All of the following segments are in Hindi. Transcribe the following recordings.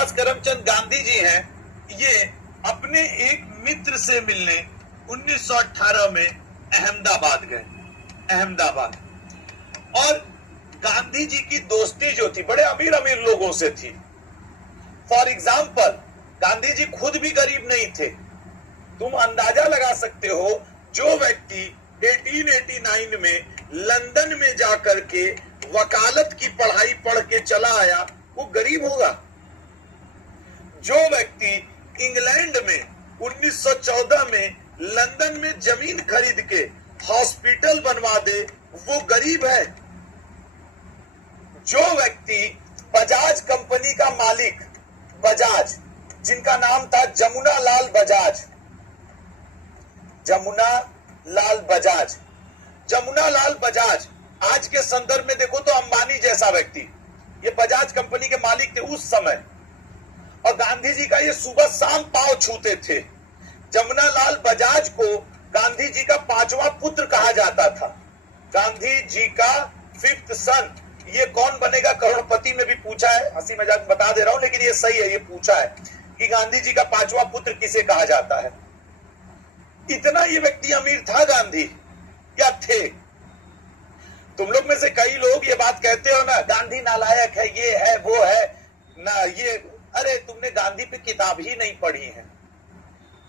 मोहनदास करमचंद गांधी जी हैं, ये अपने एक मित्र से मिलने 1918 में अहमदाबाद गए। अहमदाबाद। और गांधी जी की दोस्ती जो थी बड़े अमीर अमीर लोगों से थी। फॉर एग्जाम्पल, गांधी जी खुद भी गरीब नहीं थे। तुम अंदाजा लगा सकते हो, जो व्यक्ति 1889 में लंदन में जाकर के वकालत की पढ़ाई पढ़ के चला आया, वो गरीब होगा। जो व्यक्ति इंग्लैंड में 1914 में लंदन में जमीन खरीद के हॉस्पिटल बनवा दे, वो गरीब है। जो व्यक्ति बजाज कंपनी का मालिक, बजाज, जिनका नाम था जमुना लाल बजाज, जमुना लाल बजाज, जमुना लाल बजाज, आज के संदर्भ में देखो तो अंबानी जैसा व्यक्ति, ये बजाज कंपनी के मालिक थे उस समय। और गांधी जी का ये सुबह शाम पांव छूते थे। जमुना लाल बजाज को गांधी जी का 5वां पुत्र कहा जाता था। गांधी जी का 5th सन। ये कौन बनेगा करोड़पति में भी पूछा है, हंसी मजाक बता दे रहा हूं, लेकिन ये सही है, ये पूछा है कि गांधी जी का 5वां पुत्र किसे कहा जाता है। इतना ये व्यक्ति अमीर था गांधी, क्या थे? तुम लोग में से कई लोग ये बात कहते हो ना, गांधी नालायक है, ये है, वो है ना, ये, अरे तुमने गांधी पे किताब ही नहीं पढ़ी है,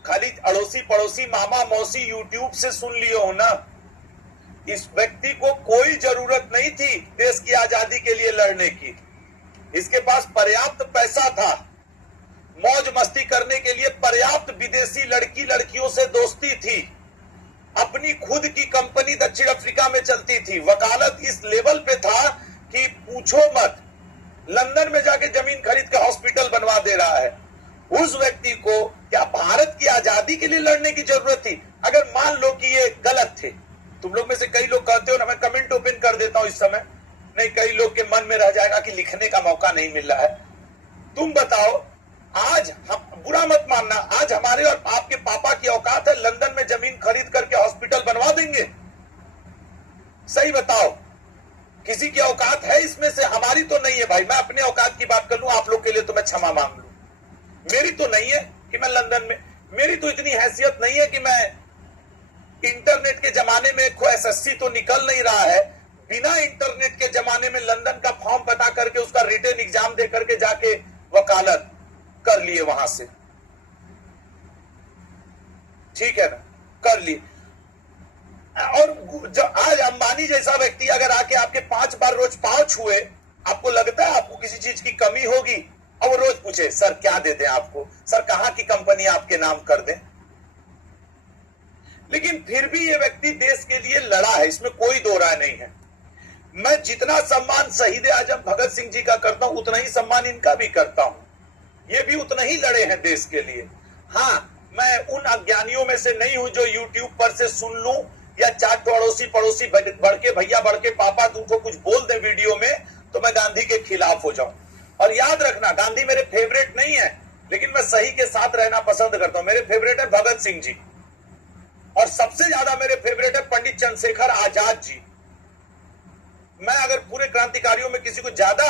खाली अड़ोसी पड़ोसी मामा मौसी यूट्यूब से सुन लिए हो ना। इस व्यक्ति को कोई जरूरत नहीं थी देश की आजादी के लिए लड़ने की। इसके पास पर्याप्त पैसा था, मौज मस्ती करने के लिए पर्याप्त विदेशी लड़कियों से दोस्ती थी। अपनी खुद की कंपनी दक्षिण अफ्रीका में चलती थी। वकालत इस लेवल पे था कि पूछो मत, लंदन में जाके जमीन खरीद के हॉस्पिटल बनवा दे रहा है। उस व्यक्ति को क्या भारत की आजादी के लिए लड़ने की जरूरत थी? अगर मान लो कि ये गलत थे, तुम लोग में से कई लोग कहते हो ना, मैं कमेंट ओपन कर देता हूं इस समय, नहीं कई लोग के मन में रह जाएगा कि लिखने का मौका नहीं मिल रहा है। तुम बताओ, आज हम, बुरा मत मानना, आज हमारे और आपके पापा की औकात है लंदन में जमीन खरीद करके हॉस्पिटल बनवा देंगे? सही बताओ, किसी की औकात है इसमें से? हमारी तो नहीं है भाई। मैं अपने औकात की बात कर लूं, आप लोग के लिए तो मैं क्षमा मांग लूं। मेरी तो नहीं है कि मैं लंदन में, मेरी तो इतनी हैसियत नहीं है कि मैं, इंटरनेट के जमाने में कोई एसएससी तो निकल नहीं रहा है, बिना इंटरनेट के जमाने में लंदन का फॉर्म पता करके उसका रिटन एग्जाम दे करके जाके वकालत कर लिए वहां से, ठीक है ना, कर लिए। और जो आज अंबानी जैसा व्यक्ति अगर आके आपके 5 बार रोज पांव छुए, आपको लगता है आपको किसी चीज की कमी होगी? और वो रोज पूछे, सर क्या दे दें आपको, सर कहां की कंपनी आपके नाम कर दें? लेकिन फिर भी ये व्यक्ति देश के लिए लड़ा है, इसमें कोई दो राय नहीं है। मैं जितना सम्मान शहीद आजम भगत सिंह जी का करता हूं, उतना ही सम्मान इनका भी करता हूं। ये भी उतना ही लड़े हैं देश के लिए। हाँ, मैं उन अज्ञानियों में से नहीं हूं जो यूट्यूब पर से सुन लूं या 4 अड़ोसी पड़ोसी बढ़ के भैया बढ़ के पापा तुमको कुछ बोल दे वीडियो में तो मैं गांधी के खिलाफ हो जाऊं। और याद रखना, गांधी मेरे फेवरेट नहीं है, लेकिन मैं सही के साथ रहना पसंद करता हूं। मेरे फेवरेट है भगत सिंह जी, और सबसे ज्यादा मेरे फेवरेट है पंडित चंद्रशेखर आजाद जी। मैं अगर पूरे क्रांतिकारियों में किसी को ज्यादा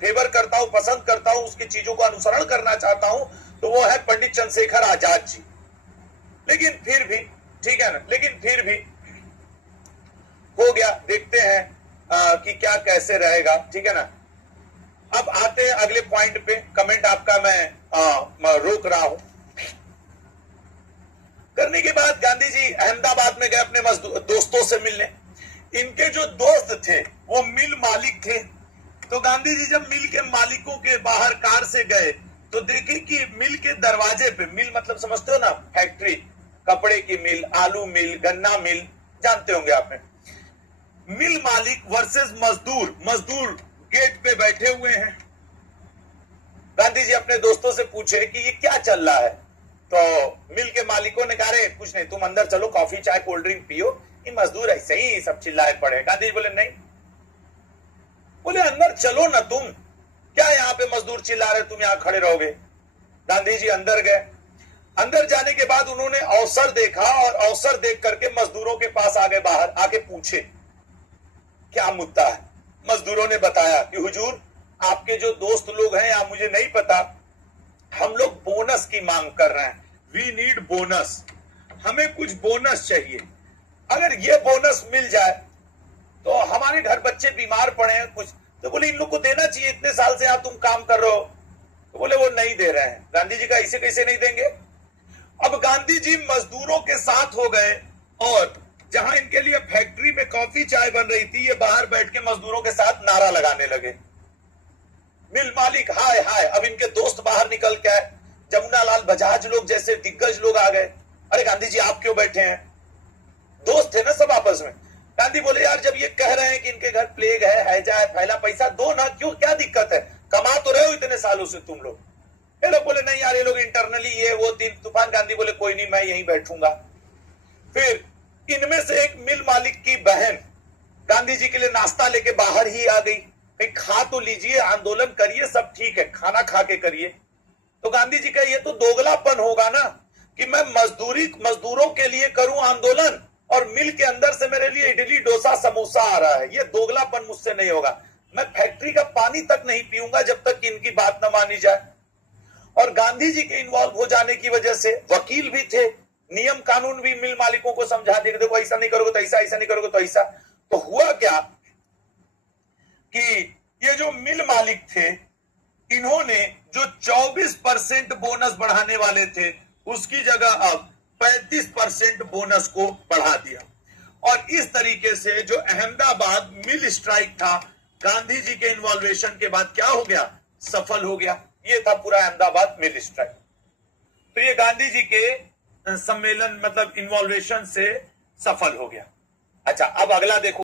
फेवर करता हूं, पसंद करता हूं, उसकी चीजों को अनुसरण करना चाहता हूं, तो वो है पंडित चंद्रशेखर आजाद जी। लेकिन फिर भी, ठीक है ना, लेकिन फिर भी हो गया, देखते हैं कि क्या कैसे रहेगा, ठीक है ना। अब आते हैं अगले पॉइंट पे। कमेंट आपका मैं रोक रहा हूं। करने के बाद गांधी जी अहमदाबाद में गए अपने दोस्तों से मिलने। इनके जो दोस्त थे वो मिल मालिक थे। तो गांधी जी जब मिल के मालिकों के बाहर कार से गए तो देखे कि मिल के दरवाजे पे, मिल मतलब समझते हो ना, फैक्ट्री, कपड़े की मिल, आलू मिल, गन्ना मिल, जानते होंगे आपने। मिल मालिक वर्सेस मजदूर, मजदूर गेट पे बैठे हुए हैं। गांधी जी अपने दोस्तों से पूछे कि ये क्या चल रहा है? तो मिल के मालिकों ने कहा, रे कुछ नहीं, तुम अंदर चलो, कॉफी चाय कोल्ड ड्रिंक पियो, ये मजदूर ऐसे ही सब चिल्लाए पड़े। गांधी जी बोले नहीं, बोले अंदर चलो ना तुम, क्या यहाँ पे मजदूर चिल्ला रहे, तुम यहाँ खड़े रहोगे? गांधी जी अंदर गए। अंदर जाने के बाद उन्होंने अवसर देखा और अवसर देख करके मजदूरों के पास आगे, बाहर आके पूछे क्या मुद्दा है। मजदूरों ने बताया कि हुजूर, आपके जो दोस्त लोग हैं, या मुझे नहीं पता, हम लोग बोनस की मांग कर रहे हैं। वी नीड बोनस, हमें कुछ बोनस चाहिए। अगर ये बोनस मिल जाए तो हमारे घर बच्चे बीमार पड़े हैं कुछ, तो बोले इन लोग को देना चाहिए, इतने साल से यहाँ तुम काम कर रहे हो। तो बोले वो नहीं दे रहे हैं। गांधी जी का ऐसे कैसे नहीं देंगे। अब गांधी जी मजदूरों के साथ हो गए और जहां इनके लिए फैक्ट्री में कॉफी चाय बन रही थी, ये बाहर बैठ के मजदूरों के साथ नारा लगाने लगे, मिल मालिक हाय हाय। अब इनके दोस्त बाहर निकल के आए, जमुना लाल बजाज लोग जैसे दिग्गज लोग आ गए। अरे गांधी जी आप क्यों बैठे हैं, दोस्त थे ना सब आपस में। गांधी बोले यार जब ये कह रहे हैं कि इनके घर प्लेग है, हैजा है, फैला, पैसा दो ना, क्यों, क्या दिक्कत है, कमा तो रहे हो इतने सालों से तुम लोग। ये लोग बोले नहीं यार ये लोग इंटरनली ये वो तीन तूफान। गांधी बोले कोई नहीं, मैं यहीं बैठूंगा। फिर इनमें से एक मिल मालिक की बहन गांधी जी के लिए नाश्ता लेके बाहर ही आ गई, भाई खा तो लीजिए, आंदोलन करिए, सब ठीक है, खाना खा के करिए। तो गांधी जी का ये तो दोगलापन होगा ना कि मैं मजदूरों के लिए करूं आंदोलन और मिल के अंदर से मेरे लिए इडली डोसा समोसा आ रहा है। ये दोगलापन मुझसे नहीं होगा। मैं फैक्ट्री का पानी तक नहीं पीऊंगा जब तक कि इनकी बात न मानी जाए। और गांधी जी के इन्वॉल्व हो जाने की वजह से वकील भी थे, नियम कानून भी मिल मालिकों को समझा दिए, देखो ऐसा नहीं करोगे तो ऐसा, ऐसा नहीं करोगे तो ऐसा। तो हुआ क्या कि ये जो मिल मालिक थे, इन्होंने जो 24% बोनस बढ़ाने वाले थे उसकी जगह अब 35% बोनस को बढ़ा दिया। और इस तरीके से जो अहमदाबाद मिल स्ट्राइक था, गांधी जी के इन्वॉल्वेशन के बाद क्या हो गया, सफल हो गया। ये था पूरा अहमदाबाद मिल स्ट्राइक। तो ये गांधी जी के सम्मेलन मतलब इन्वॉल्वेशन से सफल हो गया। अच्छा अब अगला देखो।